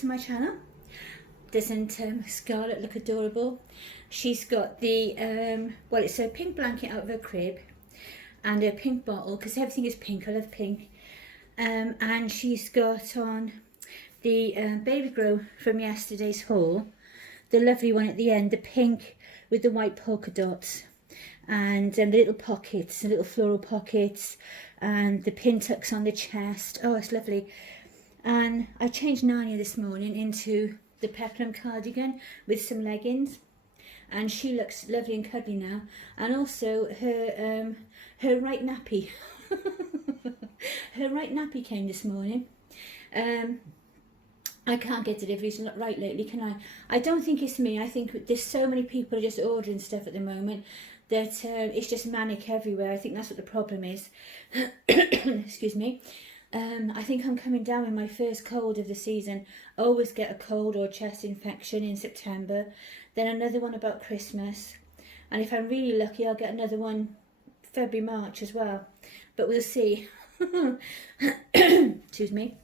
to my channel. Doesn't Scarlett look adorable? She's got the, well, it's a pink blanket out of her crib and a pink bottle, because everything is pink, I love pink. And she's got on the baby grow from yesterday's haul, the lovely one at the end, the pink with the white polka dots, and the little pockets, the little floral pockets, and the pin tucks on the chest. Oh, it's lovely. And I changed Narnia this morning into the peplum cardigan with some leggings, and she looks lovely and cuddly now. And also her right nappy her right nappy came this morning. I can't get deliveries right lately, can I? I don't think it's me. I think there's so many people are just ordering stuff at the moment that it's just manic everywhere. I think that's what the problem is. Excuse me. I think I'm coming down with my first cold of the season. I always get a cold or a chest infection in September, then another one about Christmas, and if I'm really lucky I'll get another one February, March as well, but we'll see. Excuse me.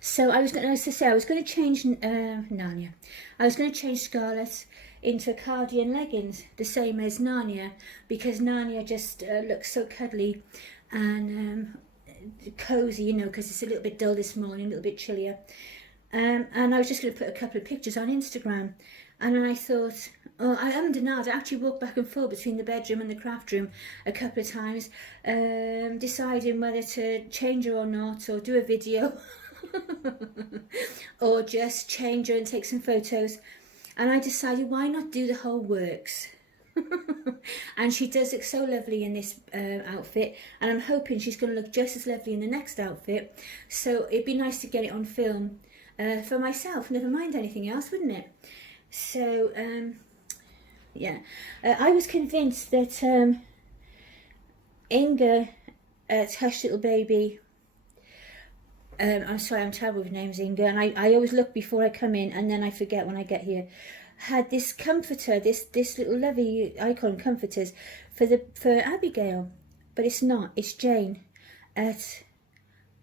So I was going to change Narnia. I was going to change Scarlett into cardigan leggings, the same as Narnia, because Narnia just looks so cuddly and cozy, you know, because it's a little bit dull this morning, a little bit chillier. And I was just going to put a couple of pictures on Instagram, and then I thought, oh, I haven't denied, I actually walked back and forth between the bedroom and the craft room a couple of times, deciding whether to change her or not, or do a video or just change her and take some photos. And I decided, why not do the whole works? And she does look so lovely in this outfit, and I'm hoping she's going to look just as lovely in the next outfit. So it'd be nice to get it on film for myself, never mind anything else, wouldn't it? So yeah, I was convinced that Inga at Hush Little Baby, I'm sorry, I'm terrible with names, Inga, and I always look before I come in and then I forget when I get here, had this comforter, this little lovely, I call them comforters, for Abigail, but it's not, it's Jane at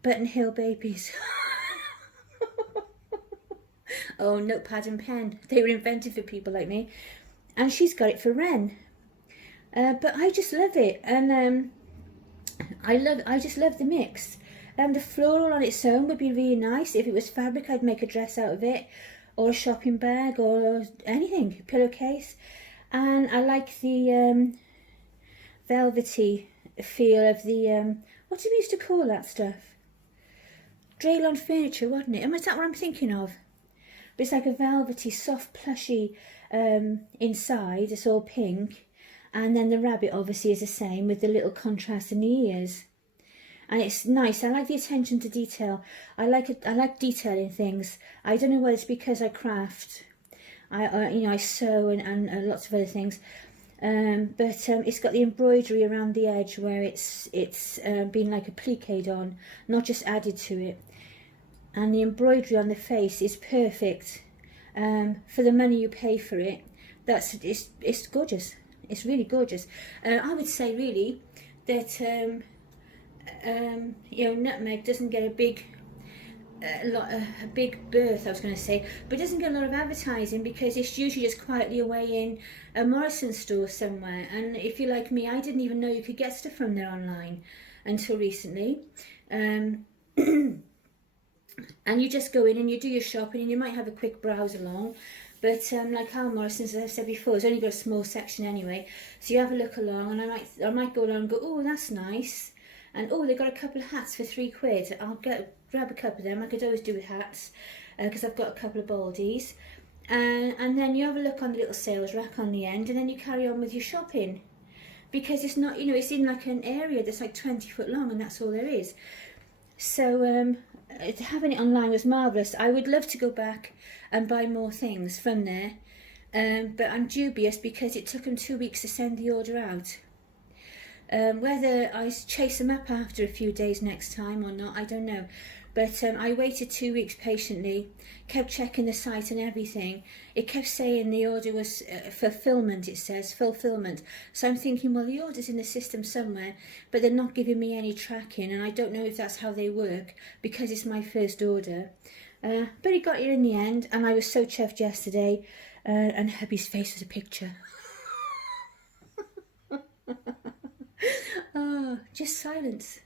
Buttonhill Babies. Oh, notepad and pen, they were invented for people like me. And she's got it for Ren, but I just love it, and I just love the mix. The floral on its own would be really nice. If it was fabric, I'd make a dress out of it, or a shopping bag, or anything, pillowcase. And I like the velvety feel of the, what did we used to call that stuff? Draylon furniture, wasn't it? Is that what I'm thinking of? But it's like a velvety, soft, plushy inside. It's all pink. And then the rabbit obviously is the same, with the little contrast in the ears. And it's nice. I like the attention to detail. I like detailing things. I don't know whether it's because I craft, I sew and lots of other things. But it's got the embroidery around the edge where it's been like appliqued on, not just added to it. And the embroidery on the face is perfect for the money you pay for it. It's gorgeous. It's really gorgeous. I would say really that Nutmeg doesn't get a big berth, I was going to say, but doesn't get a lot of advertising because it's usually just quietly away in a Morrison store somewhere. And if you're like me, I didn't even know you could get stuff from there online until recently. And you just go in and you do your shopping, and you might have a quick browse along. But like our Morrison's, as I've said before, it's only got a small section anyway. So you have a look along, and I might go along and go, oh, that's nice. And oh, they got a couple of hats for £3. I'll grab a couple of them. I could always do with hats because I've got a couple of baldies. And then you have a look on the little sales rack on the end, and then you carry on with your shopping. Because it's not, it's in like an area that's like 20 foot long, and that's all there is. So having it online was marvellous. I would love to go back and buy more things from there. But I'm dubious because it took them 2 weeks to send the order out. Whether I chase them up after a few days next time or not, I don't know. But I waited 2 weeks patiently, kept checking the site and everything. It kept saying the order was fulfillment, it says, fulfillment. So I'm thinking, well, the order's in the system somewhere, but they're not giving me any tracking, and I don't know if that's how they work, because it's my first order. But he got here in the end, and I was so chuffed yesterday. And hubby's face was a picture. Oh, just silence.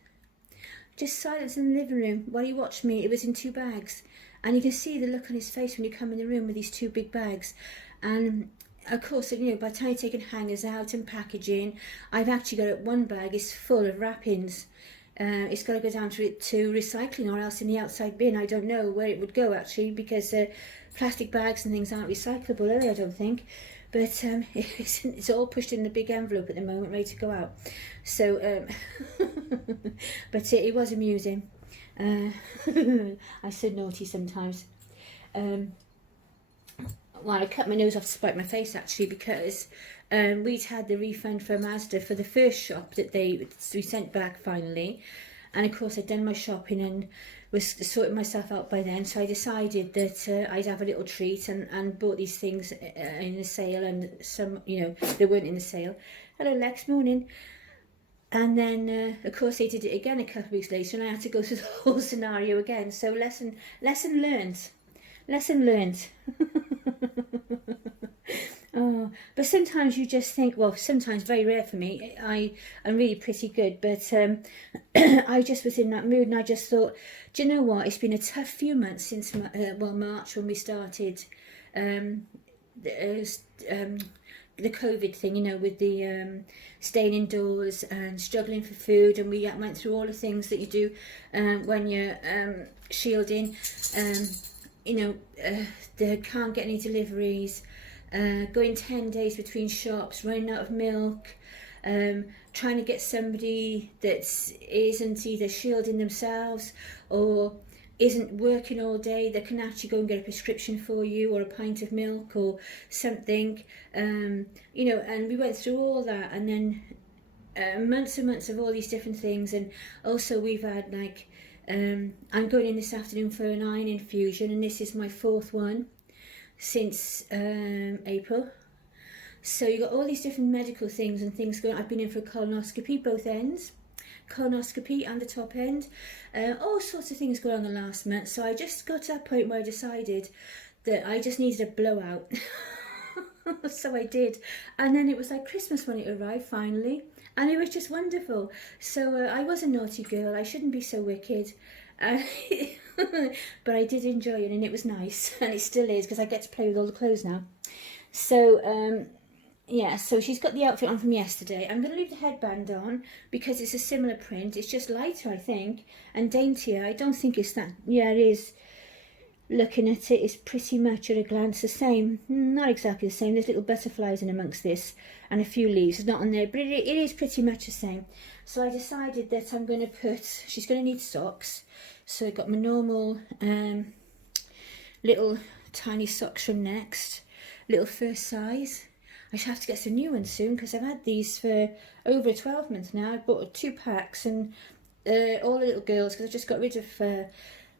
Just silence in the living room while he watched me. It was in 2 bags. And you can see the look on his face when you come in the room with these 2 big bags. And of course, you know, by the time you've taken hangers out and packaging, I've actually got 1 bag is full of wrappings. It's got to go down to recycling, or else in the outside bin. I don't know where it would go actually, because plastic bags and things aren't recyclable, are they? I don't think. But it's all pushed in the big envelope at the moment, ready to go out. So, but it was amusing. I'm so naughty sometimes. Well, I cut my nose off to spite my face actually, because we'd had the refund from Asda for the first shop that we sent back finally, and of course I'd done my shopping and was sorting myself out by then, so I decided that I'd have a little treat and bought these things in the sale, and some, you know, they weren't in the sale. Hello Lex, morning. And then of course they did it again a couple of weeks later, and I had to go through the whole scenario again. So lesson learned. Oh, but sometimes you just think, well, sometimes, very rare for me, I'm really pretty good, but I just was in that mood, and I just thought, do you know what, it's been a tough few months since March, when we started the COVID thing, you know, with the staying indoors and struggling for food, and we went through all the things that you do when you're shielding. You know, they can't get any deliveries, going 10 days between shops, running out of milk, trying to get somebody that isn't either shielding themselves or isn't working all day that can actually go and get a prescription for you, or a pint of milk or something. You know, and we went through all that, and then months and months of all these different things. And also we've had like, I'm going in this afternoon for an iron infusion, and this is my 4th one since April. So you got all these different medical things and things going. I've been in for a colonoscopy, both ends, colonoscopy and the top end, all sorts of things going on the last month. So I just got to that point where I decided that I just needed a blowout. So I did, and then it was like Christmas when it arrived finally, and it was just wonderful. So I was a naughty girl, I shouldn't be so wicked. But I did enjoy it, and it was nice, and it still is, because I get to play with all the clothes now. So yeah, so she's got the outfit on from yesterday. I'm going to leave the headband on because it's a similar print. It's just lighter, I think, and daintier. I don't think it's that. Yeah, it is. Looking at it, it's pretty much at a glance the same. Not exactly the same. There's little butterflies in amongst this and a few leaves. It's not on there, but it is pretty much the same. So I decided that I'm going to put, she's going to need socks. So I got my normal little tiny socks from Next, little first size. I should have to get some new ones soon, because I've had these for over 12 months now. I bought 2 packs, and all the little girls, because I just got rid of 4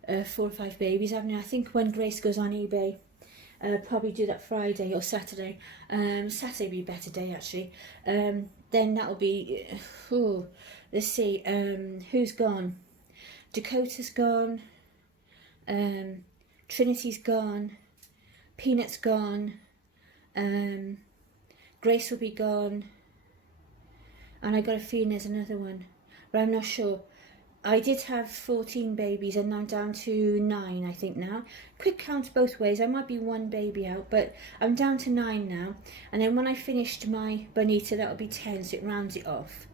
or 5 babies, haven't I? I think when Grace goes on eBay, probably do that Friday or Saturday. Saturday would be a better day actually. Then that'll be, let's see, who's gone? Dakota's gone, Trinity's gone, Peanut's gone, Grace will be gone, and I got a feeling there's another one, but I'm not sure. I did have 14 babies, and I'm down to 9, I think now. Quick count both ways. I might be 1 baby out, but I'm down to 9 now. And then when I finished my bonita, that'll be 10, so it rounds it off.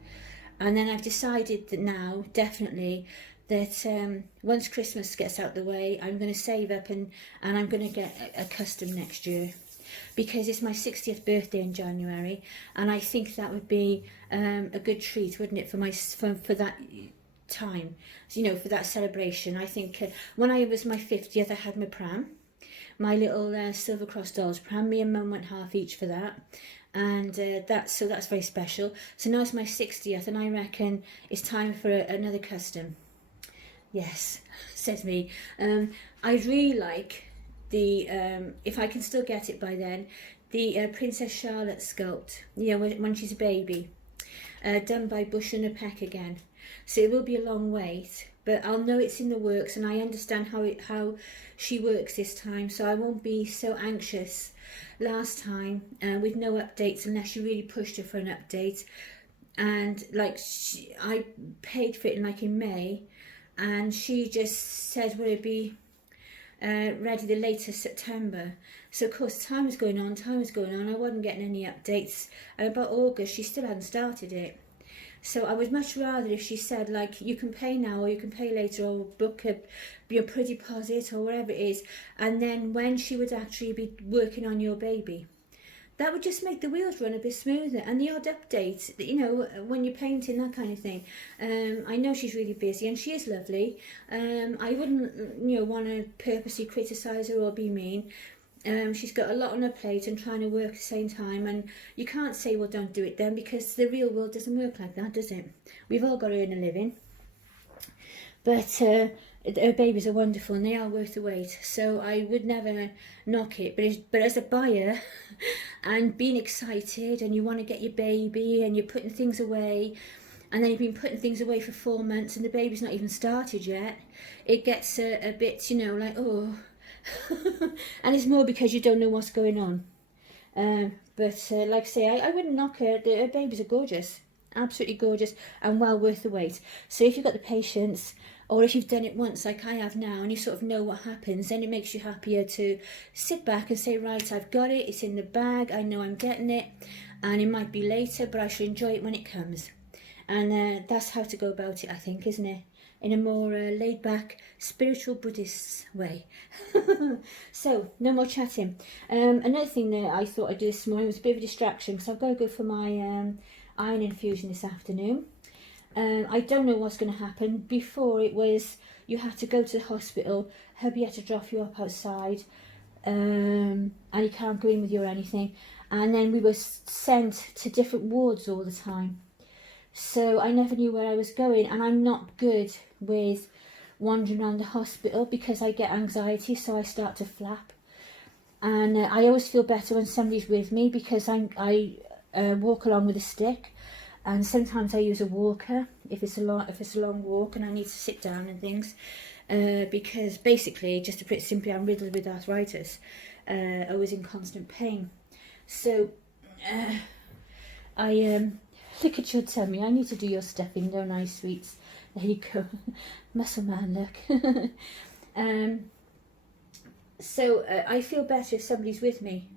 And then I've decided that now, definitely, that once Christmas gets out the way, I'm going to save up and I'm going to get a custom next year. Because it's my 60th birthday in January, and I think that would be a good treat, wouldn't it, for that time, you know, for that celebration. I think when I was my 50th, I had my pram, my little Silver Cross dolls pram. Me and Mum went half each for that, and that's very special. So now it's my 60th, and I reckon it's time for another custom. Yes, says me. I'd really like the if I can still get it by then, the Princess Charlotte sculpt, you know, when she's a baby, done by Bush and a Peck again. So it will be a long wait, but I'll know it's in the works, and I understand how she works this time, so I won't be so anxious last time with no updates unless you really pushed her for an update. And like I paid for it in May, and she just said would it be ready the latest September. So of course time was going on, I wasn't getting any updates, and about August she still hadn't started it. So I would much rather if she said like you can pay now or you can pay later, or book your pre-deposit or whatever it is, and then when she would actually be working on your baby. That would just make the wheels run a bit smoother, and the odd update, you know, when you're painting, that kind of thing. I know she's really busy, and she is lovely. I wouldn't, you know, want to purposely criticise her or be mean. She's got a lot on her plate and trying to work at the same time, and you can't say, well, don't do it then, because the real world doesn't work like that, does it? We've all got to earn a living. But her babies are wonderful and they are worth the wait, so I would never knock it. But as a buyer and being excited, and you want to get your baby and you're putting things away, and then you've been putting things away for 4 months and the baby's not even started yet, it gets a bit, you know, like, oh. And it's more because you don't know what's going on. But like I say, I wouldn't knock her. Her babies are gorgeous, absolutely gorgeous, and well worth the wait. So if you've got the patience, or if you've done it once like I have now, and you sort of know what happens, then it makes you happier to sit back and say, right, I've got it, it's in the bag, I know I'm getting it, and it might be later, but I should enjoy it when it comes. And that's how to go about it, I think, isn't it? In a more laid-back, spiritual Buddhist way. So, no more chatting. Another thing that I thought I'd do this morning was a bit of a distraction, because I've got to go for my iron infusion this afternoon. I don't know what's going to happen. Before it was you had to go to the hospital, hubby had to drop you up outside, and he can't go in with you or anything. And then we were sent to different wards all the time. So I never knew where I was going, and I'm not good with wandering around the hospital because I get anxiety, so I start to flap. And I always feel better when somebody's with me, because I walk along with a stick. And sometimes I use a walker if it's a long walk and I need to sit down and things, because basically, just to put it simply, I'm riddled with arthritis. I was in constant pain. So look at your tummy. I need to do your stuffing, don't I, sweets? There you go. Muscle man, look. So I feel better if somebody's with me,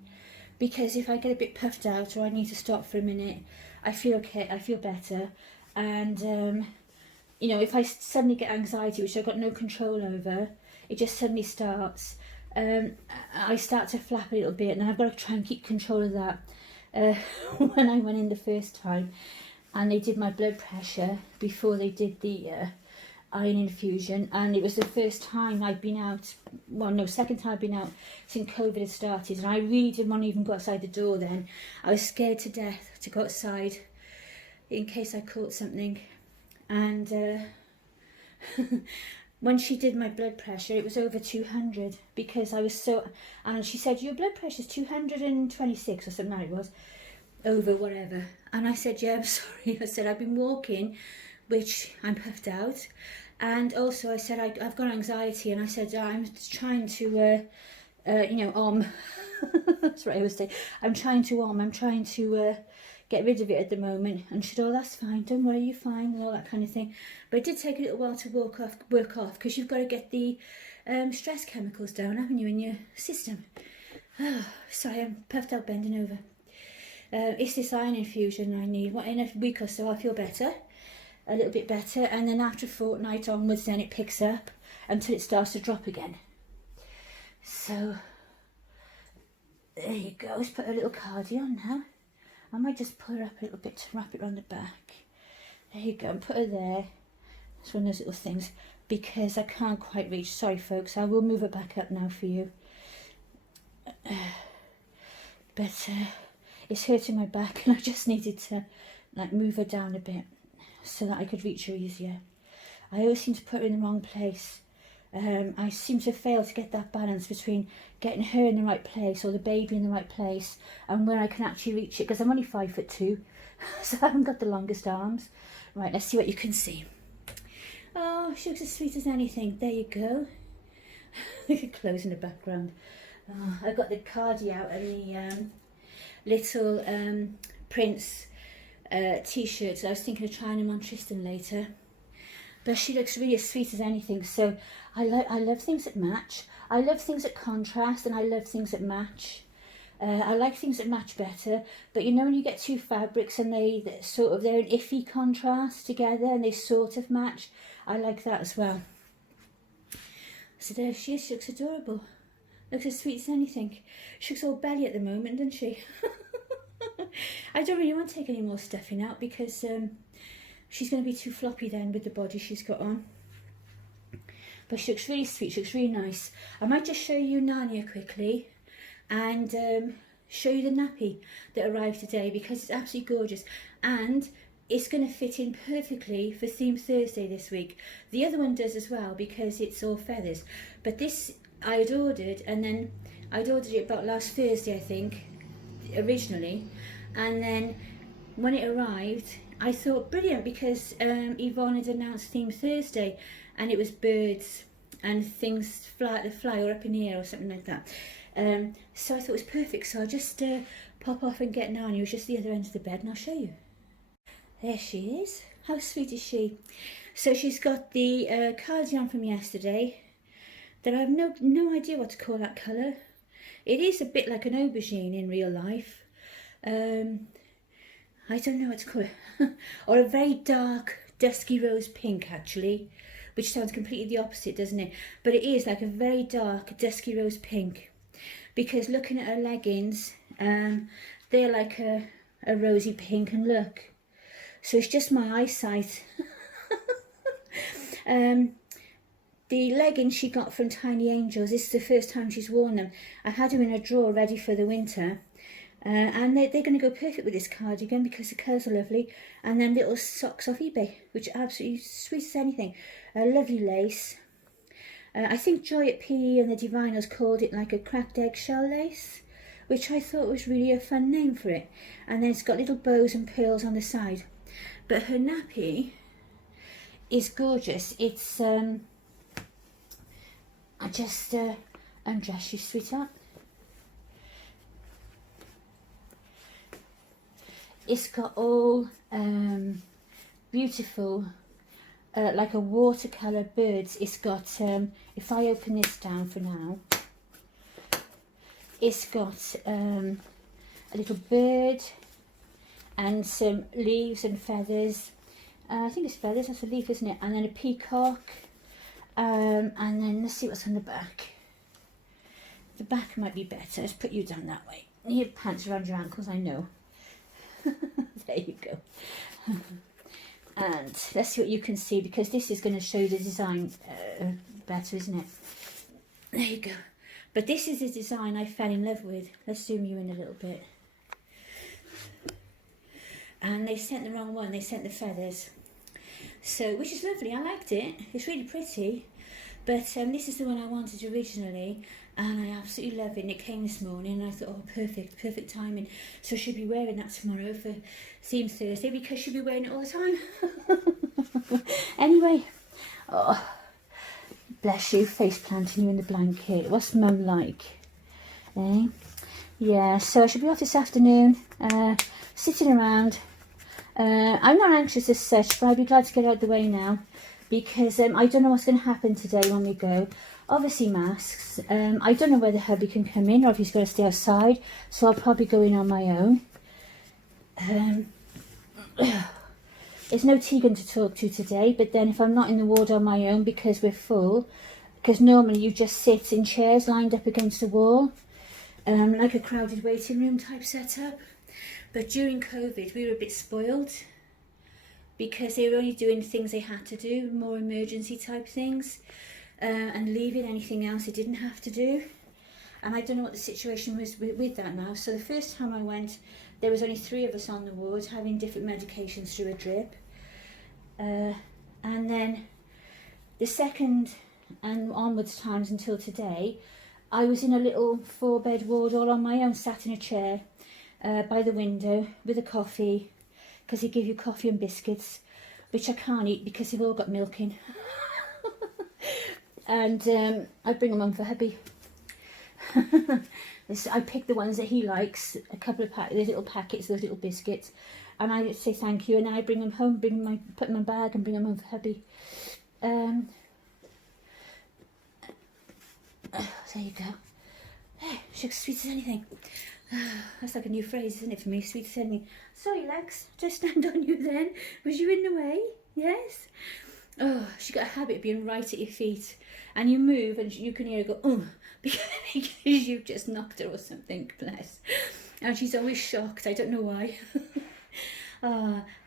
because if I get a bit puffed out or I need to stop for a minute, I feel okay, I feel better. And you know, if I suddenly get anxiety, which I've got no control over, it just suddenly starts, I start to flap a little bit, and I've got to try and keep control of that. When I went in the first time and they did my blood pressure before they did the iron infusion, and it was the first time I'd been out, well no, second time I'd been out since COVID had started, and I really didn't want to even go outside the door then. I was scared to death to go outside in case I caught something. And when she did my blood pressure, it was over 200, because I was so, and she said, your blood pressure's 226 or something like it was, over whatever. And I said, yeah, I'm sorry. I said, I've been walking, which I'm puffed out, and also I said, I've got anxiety, and I said, I'm trying to, that's what I always say, I'm trying to get rid of it at the moment. And she said, oh, that's fine, don't worry, you're fine, and all that kind of thing. But it did take a little while to work off, because you've got to get the stress chemicals down, haven't you, in your system. Oh, sorry, I'm puffed out bending over. It's this iron infusion I need. In a week or so I'll feel better, a little bit better, and then after a fortnight onwards, then it picks up until it starts to drop again. So there you go. Let's put a little cardi on now. I might just pull her up a little bit to wrap it around the back. There you go, and put her there. It's one of those little things, because I can't quite reach. Sorry folks, I will move her back up now for you. But it's hurting my back, and I just needed to like move her down a bit so that I could reach her easier. I always seem to put her in the wrong place. I seem to fail to get that balance between getting her in the right place, or the baby in the right place, and where I can actually reach it, because I'm only 5'2", so I haven't got the longest arms. Right, let's see what you can see. Oh, she looks as sweet as anything. There you go. Look at clothes in the background. Oh, I've got the cardie out and the little Prince t-shirts. I was thinking of trying them on Tristan later. But she looks really as sweet as anything. So I love things that match. I love things that contrast, and I love things that match. I like things that match better, but you know when you get two fabrics and they're an iffy contrast together and they sort of match, I like that as well. So there she is. She looks adorable. Looks as sweet as anything. She looks all belly at the moment, doesn't she? I don't really want to take any more stuffing out because she's going to be too floppy then with the body she's got on. But she looks really sweet. She looks really nice. I might just show you Narnia quickly and show you the nappy that arrived today because it's absolutely gorgeous. And it's going to fit in perfectly for Theme Thursday this week. The other one does as well because it's all feathers. But this I had ordered, and then I'd ordered it about last Thursday, I think, originally. And then when it arrived, I thought brilliant because Yvonne had announced Theme Thursday and it was birds and things fly or up in the air or something like that. So I thought it was perfect. So I'll just pop off and get Narnia. It was just the other end of the bed and I'll show you. There she is. How sweet is she? So she's got the cardigan from yesterday that I have no idea what to call that colour. It is a bit like an aubergine in real life. I don't know what to call it. Or a very dark dusky rose pink actually, which sounds completely the opposite, doesn't it? But it is like a very dark dusky rose pink, because looking at her leggings, they're like a rosy pink, and look. So it's just my eyesight. The leggings she got from Tiny Angels, this is the first time she's worn them. I had them in a drawer ready for the winter. And they're going to go perfect with this cardigan because the colours are lovely. And then little socks off eBay, which are absolutely sweet as anything. Lovely lace. I think Joy at PE and the Divinos called it like a cracked eggshell lace, which I thought was really a fun name for it. And then it's got little bows and pearls on the side. But her nappy is gorgeous. It's, I just undress you, sweetheart. It's got all beautiful, like a watercolour birds. It's got, if I open this down for now, it's got a little bird and some leaves and feathers. I think it's feathers, that's a leaf, isn't it? And then a peacock. And then let's see what's on the back. The back might be better. Let's put you down that way. You have pants around your ankles, I know. There you go. And let's see what you can see, because this is going to show the design better, isn't it? There you go. But this is the design I fell in love with. Let's zoom you in a little bit. And they sent the wrong one. They sent the feathers. So, which is lovely. I liked it. It's really pretty. But this is the one I wanted originally. And I absolutely love it. And it came this morning and I thought, oh, perfect timing. So she'll be wearing that tomorrow for Theme Thursday, because she'll be wearing it all the time. Anyway, oh, bless you, face planting you in the blanket. What's Mum like? Eh? Yeah, so I should be off this afternoon, sitting around. I'm not anxious as such, but I'd be glad to get out of the way now, because I don't know what's going to happen today when we go. Obviously masks. I don't know whether hubby can come in or if he's going to stay outside, so I'll probably go in on my own. There's no Teagan to talk to today, but then if I'm not in the ward on my own because we're full, because normally you just sit in chairs lined up against a wall, like a crowded waiting room type setup. But during COVID we were a bit spoiled, because they were only doing things they had to do, more emergency type things. And leaving anything else they didn't have to do. And I don't know what the situation was with that now. So the first time I went, there was only 3 of us on the ward having different medications through a drip. And then the second and onwards times until today, I was in a little 4-bed ward all on my own, sat in a chair by the window with a coffee, because they give you coffee and biscuits, which I can't eat because they've all got milk in. And I bring them home for hubby. I pick the ones that he likes, a couple of those little packets, those little biscuits, and I say thank you, and I bring them home, put them in my bag and bring them home for hubby. There you go. She's sweet as anything. That's like a new phrase, isn't it, for me? Sweet as anything. Sorry, Lex, just stand on you then. Was you in the way? Yes? Oh, she got a habit of being right at your feet. And you move and you can hear her go, oh, because you've just knocked her or something, bless. And she's always shocked. I don't know why.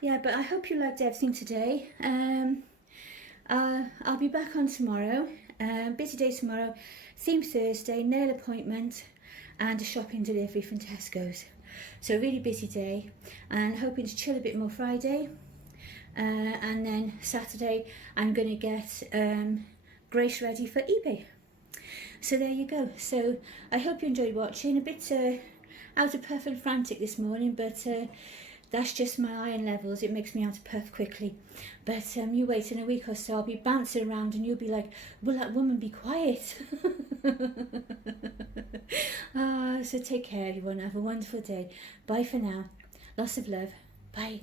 Yeah, but I hope you liked everything today. I'll be back on tomorrow. Busy day tomorrow. Theme Thursday, nail appointment, and a shopping delivery from Tesco's. So a really busy day, and hoping to chill a bit more Friday. And then Saturday I'm going to get Grace ready for eBay. So there you go. So I hope you enjoyed watching. A bit out of puff and frantic this morning, but that's just my iron levels. It makes me out of puff quickly. But you wait in a week or so, I'll be bouncing around and you'll be like, will that woman be quiet? So take care everyone. Have a wonderful day. Bye for now. Lots of love. Bye.